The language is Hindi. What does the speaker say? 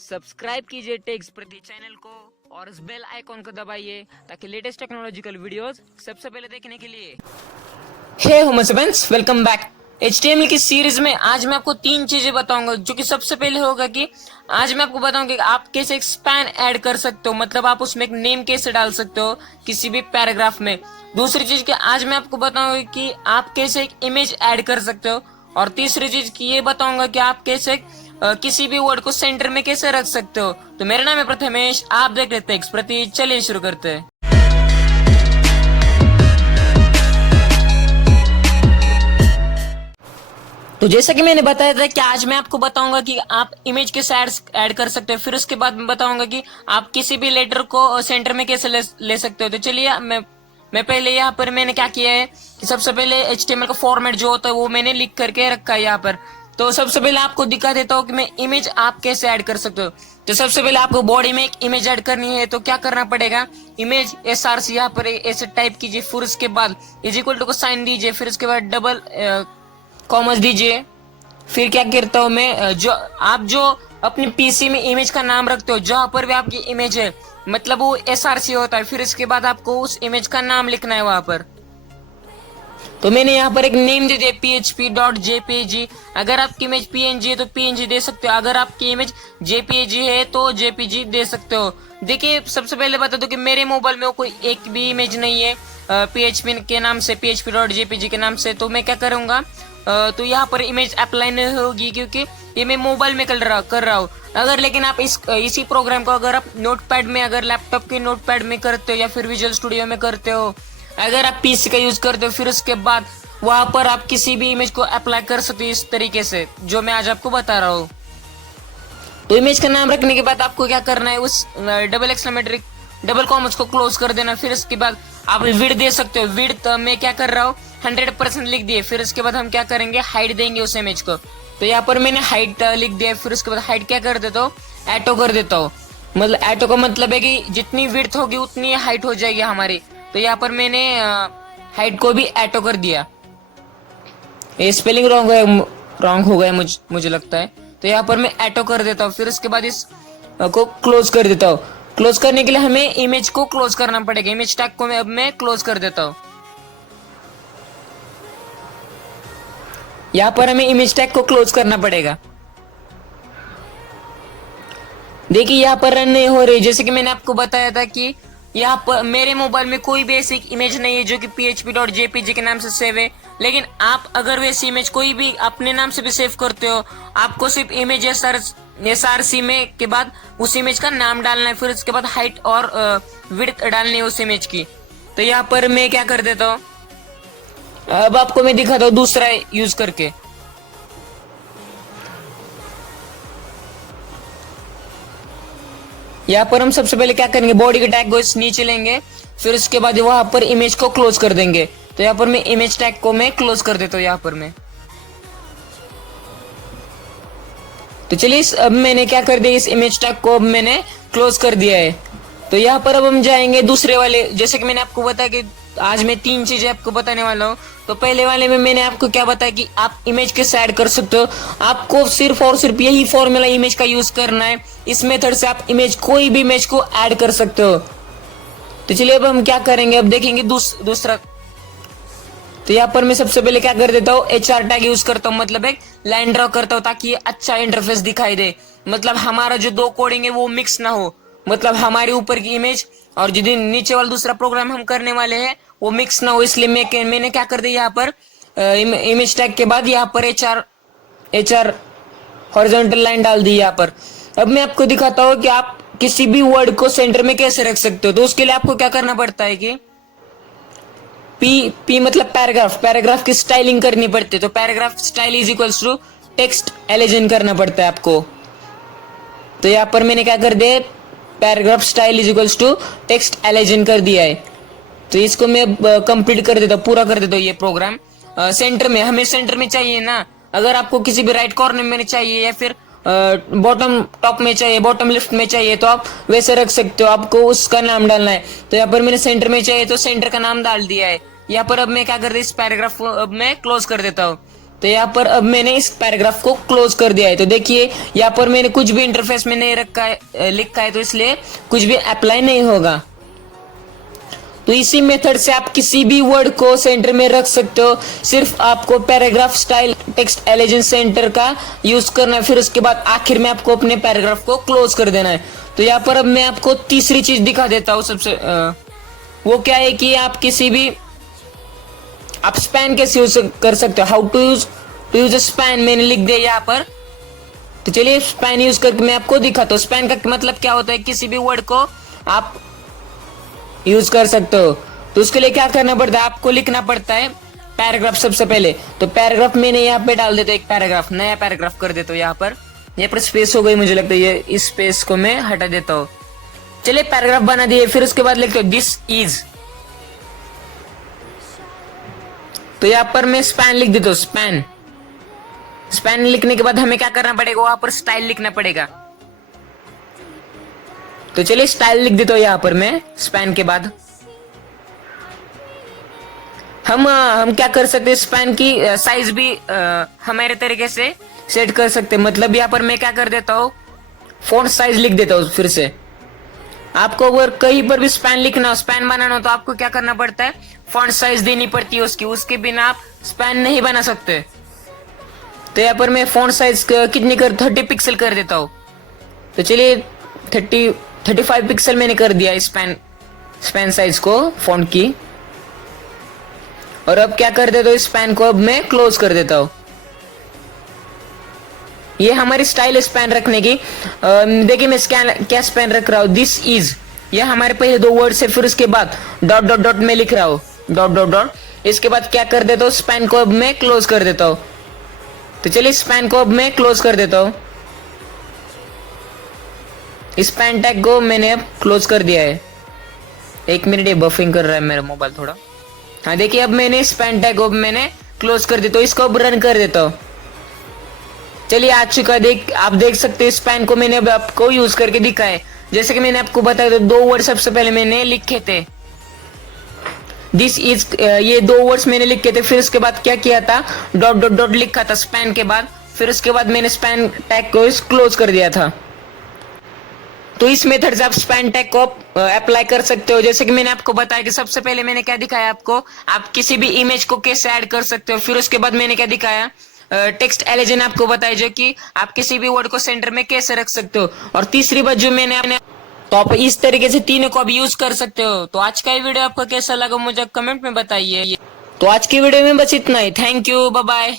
सब्सक्राइब कीजिए टेक्स प्रति चैनल को और इस बेल आइकॉन को दबाइए ताकि लेटेस्ट टेक्नोलॉजिकल वीडियोस सबसे पहले देखने के लिए। Hey friends, welcome back. HTML की सीरीज में आज मैं आपको तीन चीजें बताऊंगा। जो कि सबसे पहले होगा कि आज मैं आपको बताऊंगा कि आप कैसे एक स्पैन ऐड कर सकते हो, मतलब आप उसमें एक नेम कैसे डाल सकते हो किसी भी पैराग्राफ में। दूसरी चीज कि आज मैं आपको बताऊंगा कि आप कैसे एक इमेज ऐड कर सकते हो, और तीसरी चीज की ये बताऊंगा कि आप कैसे किसी भी वर्ड को सेंटर में कैसे रख सकते हो। तो मेरा नाम है प्रथमेश, आप देख रहे थे टेक्स प्रति। चलिए शुरू करते हैं। तो जैसा कि मैंने बताया था कि आज मैं आपको बताऊंगा कि आप इमेज के साइड्स ऐड कर सकते हो, फिर उसके बाद मैं बताऊंगा कि आप किसी भी लेटर को सेंटर में कैसे ले सकते हो। तो चलिए मैं पहले यहाँ पर मैंने क्या किया है कि सबसे पहले HTML का फॉर्मेट जो होता है वो मैंने लिख करके रखा है यहाँ पर। तो सबसे पहले आपको दिखा देता हूँ कि मैं इमेज आप कैसे ऐड कर सकते हो। तो सबसे पहले आपको बॉडी में एक इमेज ऐड करनी है, तो क्या करना पड़ेगा, इमेज SRC यहाँ पर ऐसे टाइप कीजिए, फिर उसके बाद इज इक्वल टू को साइन दीजिए, फिर उसके बाद डबल कॉमर्स दीजिए। फिर क्या करता हूँ मैं, जो अपने पीसी में इमेज का नाम रखते हो, जहां पर भी आपकी इमेज है मतलब वो SRC होता है, फिर इसके बाद आपको उस इमेज का नाम लिखना है वहां पर। तो मैंने यहाँ पर एक नेम दे दिया php.jpg। अगर आपकी इमेज PNG है तो PNG दे सकते हो, अगर आपकी इमेज JPG है तो JPG दे सकते हो। देखिए सबसे पहले बता दो कि मेरे मोबाइल में कोई एक भी इमेज नहीं है PHP के नाम से, php.jpg के नाम से। तो मैं क्या करूंगा, तो यहाँ पर इमेज अप्लाई नहीं होगी क्योंकि ये मैं मोबाइल में कर रहा हूँ। अगर लेकिन आप इसी प्रोग्राम को अगर आप नोटपैड में, अगर लैपटॉप के नोटपैड में करते हो या फिर विजुअल स्टूडियो में करते हो, अगर आप पीसी का यूज करते हो, फिर उसके बाद वहां पर आप किसी भी इमेज को अप्लाई कर सकते हो इस तरीके से जो मैं आज आपको बता रहा हूँ। तो इमेज का नाम रखने के बाद आपको क्या करना है, उस डबल एक्सक्लेमेटरी डबल कॉमर्स को क्लोज कर देना। फिर उसके बाद आप विड्थ दे सकते हो। विड्थ मैं क्या कर रहा हूँ 100% लिख दिए। फिर उसके बाद हम क्या करेंगे, हाइट देंगे उस इमेज को। तो यहाँ पर मैंने हाइट लिख दिया। फिर उसके बाद हाइट क्या कर देता हूँ, एटो कर देता हूँ। मतलब एटो का मतलब है कि जितनी विड्थ होगी उतनी हाइट हो जाएगी हमारी। तो यहाँ पर मैंने हाइट को भी एटो कर दिया। ये स्पेलिंग रॉन्ग हो गया मुझे लगता है। तो यहाँ पर मैं एटो कर देता हूँ। फिर उसके बाद इस को क्लोज कर देता हूँ। क्लोज करने के लिए हमें इमेज को क्लोज करना पड़ेगा। इमेज टैग को मैं क्लोज कर देता हूँ। यहाँ पर हमें इमेज टैग को क्लोज करना पड़ेगा। देखिए यहाँ पर रन नहीं हो रही, जैसे कि मैंने आपको बताया था कि यहाँ पर मेरे मोबाइल में कोई बेसिक इमेज नहीं है जो कि php.jpg के नाम से सेव है। लेकिन आप अगर वैसी इमेज कोई भी अपने नाम से भी सेव करते हो, आपको सिर्फ इमेज SRC में के बाद उस इमेज का नाम डालना है, फिर उसके बाद हाइट और विड्थ डालनी है उस इमेज की। तो यहाँ पर मैं क्या कर देता हूँ, अब आपको मैं दिखाता हूँ दूसरा यूज करके। यहाँ पर हम सबसे पहले क्या करेंगे, बॉडी के टैग को नीचे लेंगे, फिर उसके बाद वहां पर इमेज को क्लोज कर देंगे। तो यहाँ पर मैं इमेज टैग को मैं क्लोज कर देता हूँ यहाँ पर मैं। तो चलिए अब मैंने क्या कर दिया, इस इमेज टैग को अब मैंने क्लोज कर दिया है। तो यहाँ पर अब हम जाएंगे दूसरे वाले। जैसे कि मैंने आपको बताया कि आज मैं तीन चीजें आपको बताने वाला हूँ। तो पहले वाले में मैंने आपको क्या बताया कि आप इमेज कैसे ऐड कर सकते हो। आपको सिर्फ और सिर्फ यही फॉर्मूला इमेज का यूज करना है। इस मेथड से आप कोई भी इमेज को ऐड कर सकते हो। तो चलिए अब हम क्या करेंगे, अब देखेंगे दूसरा। तो यहाँ पर मैं सबसे पहले क्या कर देता हूँ, HR टैग यूज करता हूँ, मतलब एक लाइन ड्रॉ करता हूँ ताकि अच्छा इंटरफेस दिखाई दे। मतलब हमारा जो दो कोडिंग है वो मिक्स ना हो, मतलब हमारे ऊपर की इमेज और जो नीचे वाला दूसरा प्रोग्राम हम करने वाले हैं वो मिक्स ना हो। इसलिए मैंने क्या कर दिया, यहाँ पर इमेज टैग के बाद यहाँ पर HR हॉरिजॉन्टल लाइन डाल दी यहाँ पर। अब मैं आपको दिखाता हूँ कि आप किसी भी वर्ड को सेंटर में कैसे रख सकते हो। तो उसके लिए आपको क्या करना पड़ता है कि P मतलब पैराग्राफ की स्टाइलिंग करनी पड़ती है। तो paragraph style is equals to text align करना पड़ता है आपको। तो यहाँ पर मैंने क्या कर दिया, paragraph style is equals to text align कर दिया है। तो इसको मैं कंप्लीट कर देता हूँ, पूरा कर देता हूँ ये प्रोग्राम। सेंटर में हमें सेंटर में चाहिए ना। अगर आपको किसी भी राइट कॉर्नर में चाहिए या फिर बॉटम टॉप में चाहिए, बॉटम लेफ्ट में चाहिए, तो आप वैसे रख सकते हो। आपको उसका नाम डालना है। तो यहाँ पर मैंने सेंटर में चाहिए तो सेंटर का नाम डाल दिया है। यहाँ पर अब मैं क्या कर रहा हूँ, इस पैराग्राफ को अब मैं क्लोज कर देता हूँ। तो यहाँ पर अब मैंने इस पैराग्राफ को क्लोज कर दिया है। तो देखिए यहाँ पर मैंने कुछ भी इंटरफेस में नहीं रखा है, लिखा है, तो इसलिए कुछ भी अप्लाई नहीं होगा। तो इसी मेथड से आप किसी भी वर्ड को सेंटर में रख सकते हो। सिर्फ आपको paragraph style text allegiance centre का यूज करना है, फिर उसके बाद आखिर में आपको अपने पैराग्राफ को क्लोज कर देना है। तो यहाँ पर अब मैं आपको तीसरी चीज दिखा देता हूँ। सबसे वो क्या है कि आप किसी भी आप स्पैन कैसे यूज कर सकते हो, हाउ टू यूज स्पैन मैंने लिख दिया यहाँ पर। तो चलिए स्पैन यूज करके मैं आपको दिखाता हूँ। स्पैन का मतलब क्या होता है, किसी भी वर्ड को आप यूज कर सकते हो। तो उसके लिए क्या करना पड़ता है, आपको लिखना पड़ता है पैराग्राफ सबसे पहले। तो पैराग्राफ मैंने यहाँ पे डाल देता हूँ, एक पैराग्राफ, नया पैराग्राफ कर देता हूँ। यहाँ पर स्पेस हो गई, मुझे लगता है ये इस स्पेस को मैं हटा देता हूँ। चलिए पैराग्राफ बना दिए, फिर उसके बाद लिखते हो दिस इज। तो यहाँ पर मैं स्पैन लिख देता हूँ, स्पैन। स्पैन लिखने के बाद हमें क्या करना पड़ेगा, वहां पर स्टाइल लिखना पड़ेगा। तो चलिए स्टाइल लिख देता हूँ यहाँ पर मैं स्पैन के बाद। हम क्या कर सकते हैं, स्पैन की साइज भी हमारे तरीके से सेट कर सकते हैं। मतलब यहाँ पर मैं क्या कर देता हूँ, फॉन्ट साइज लिख देता हूँ फिर से। आपको अगर कहीं पर भी स्पैन लिखना हो, स्पैन बनाना हो, तो आपको क्या करना पड़ता है, फॉन्ट साइज देनी पड़ती है उसकी। उसके बिना आप स्पैन नहीं बना सकते। तो यहाँ पर मैं फॉन्ट साइज कितनी 30 पिक्सल कर देता हूँ। तो चलिए 35 पिक्सल मैंने कर दिया स्पैन साइज को, फॉन्ट की। और अब क्या कर देता हूँ, स्पैन को अब मैं क्लोज कर देता हूँ। ये हमारी स्टाइल है स्पैन रखने की। देखिए मैं क्या स्पैन रख रहा हूँ, दिस इज। ये हमारे पहले दो वर्ड से, फिर उसके बाद डॉट डॉट डॉट में लिख रहा हूँ, डॉट डॉट डॉट। इसके बाद क्या कर देता हूँ, स्पैन को अब मैं क्लोज कर देता हूँ। तो चलिए स्पैन को अब मैं क्लोज कर देता हूँ। स्पैन टैग को मैंने अब क्लोज कर दिया है। 1 मिनट, ये बफिंग कर रहा है मेरा मोबाइल थोड़ा। हाँ देखिए अब मैंने स्पैन टैग को मैंने क्लोज कर दिया। तो इसको अब रन कर देता हूँ। चलिए आ चुका है, आप देख सकते हैं स्पैन को मैंने अब आपको यूज करके दिखा है। जैसे कि मैंने आपको बताया, तो 2 वर्ड सबसे पहले मैंने लिखे थे, दिस इज। ये 2 वर्ड्स मैंने लिखे थे। फिर उसके बाद क्या किया था, डॉट डॉट डॉट लिखा था स्पैन के बाद। फिर उसके बाद मैंने स्पैन टैग को क्लोज कर दिया था। तो इस मेथड से आप स्पैन टैग को अप्लाई कर सकते हो। जैसे कि मैंने आपको बताया कि सबसे पहले मैंने क्या दिखाया आपको, आप किसी भी इमेज को कैसे ऐड कर सकते हो। फिर उसके बाद मैंने क्या दिखाया, टेक्स्ट एलिजन आपको बताया, जो कि आप किसी भी वर्ड को सेंटर में कैसे रख सकते हो। और तीसरी बात जो मैंने तो आप इस तरीके से तीनों को अब यूज कर सकते हो। तो आज का ये वीडियो आपको कैसा लगा मुझे कमेंट में बताइए। तो आज की वीडियो में बस इतना ही। Thank you, bye bye.